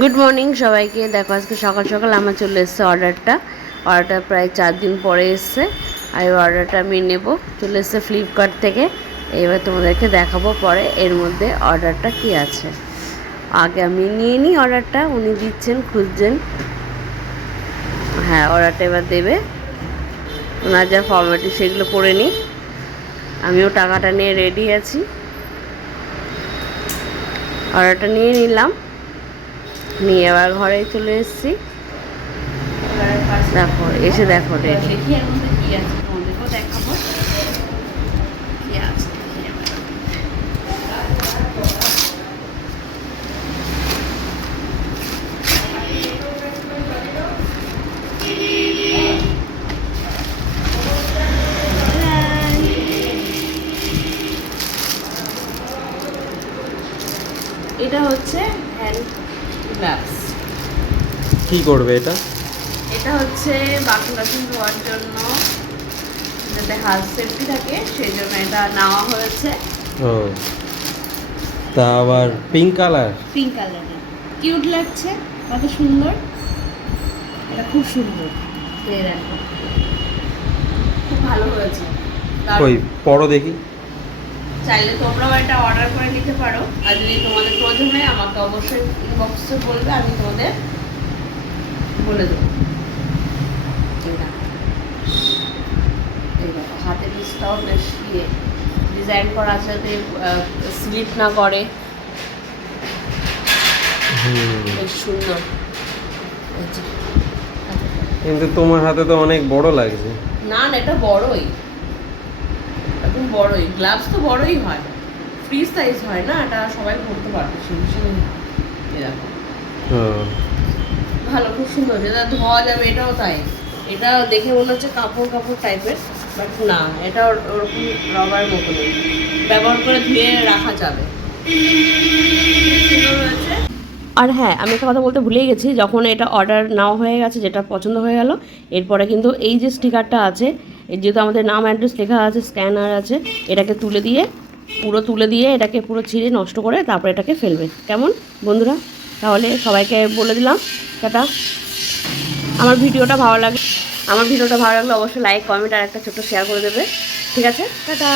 Good morning সবাইকে। দেখো আজকে সকাল সকাল আমার চলে এসছে অর্ডারটা প্রায় 4 দিন পরে এসছে। আর এই অর্ডারটা আমি নেব, চলে এসছে ফ্লিপকার্ট থেকে। এবার তোমাদেরকে দেখাবো পরে এর মধ্যে অর্ডারটা কী আছে। আগে আমি নিয়ে নিই অর্ডারটা, উনি দিচ্ছেন, খুঁজছেন। হ্যাঁ, অর্ডারটা এবার দেবে, ওনার যা ফর্মালিটি সেগুলো করে নিই। আমিও টাকাটা নিয়ে রেডি আছি। অর্ডারটা নিয়ে নিলাম, নিয়ে আবার ঘরে চলে এসেছি। দেখো এসে দেখো রেডি। দেখি এর মধ্যে কি আছে, তোমাদেরকেও দেখাবো কি আছে। এটা হচ্ছে হ্যান্ড গ্লাভস। কি করবে এটা? এটা হচ্ছে বাসন টাসন ধোয়ার জন্য, যাতে হাত সেফটি থাকে সেই জন্য এটা নেওয়া হয়েছে। ও, তা আবার পিঙ্ক কালার। পিঙ্ক কালারের কিউট লাগছে, কত সুন্দর। এটা খুব সুন্দর, দেখো খুব ভালো হয়েছে। কই পরো দেখি। চাইলে তোমরাও এটা অর্ডার করে নিতে পারো, আর যদি তোমাদের প্রয়োজন হয় আমাকে অবশ্যই ইনবক্সে বলবে, আমি তোমাদের বলে দেবো। এই দেখো হাতের পিসটাও বেশ ডিজাইন করা আছে যাতে স্লিপ না করে, বেশ সুন্দর। কিন্তু তোমার হাতে তো অনেক বড় লাগছে। না না, এটা বড়ই, একদম বড়ই। গ্লাভস তো বড়ই হয়, ফ্রি সাইজ হয় না, এটা সবাই পরতে পারবে সেই হিসেবে। এরকম ভালো, খুব সুন্দর, যেটা ধোয়া যাবে। এটাও তাই, এটা দেখে মনে হচ্ছে কাপড় কাপড় টাইপের, বাট না, এটা ওরকম রবার মতো নেই, ব্যবহার করে ধুয়ে রাখা যাবে। আর হ্যাঁ, আমি একটা কথা বলতে ভুলেই গেছি, যখন এটা অর্ডার নেওয়া হয়ে গেছে, যেটা পছন্দ হয়ে গেল, এরপরে কিন্তু এই যে স্টিকারটা আছে, যেহেতু আমাদের নাম অ্যাড্রেস লেখা আছে, স্ক্যানার আছে, এটাকে তুলে দিয়ে এটাকে পুরো ছিঁড়ে নষ্ট করে তারপরে এটাকে ফেলবে। কেমন বন্ধুরা? তাহলে সবাইকে বলে দিলাম টাটা। আমার ভিডিওটা ভালো লাগলে অবশ্যই লাইক, কমেন্ট আর একটা ছোট্ট শেয়ার করে দেবে। ঠিক আছে, টাটা।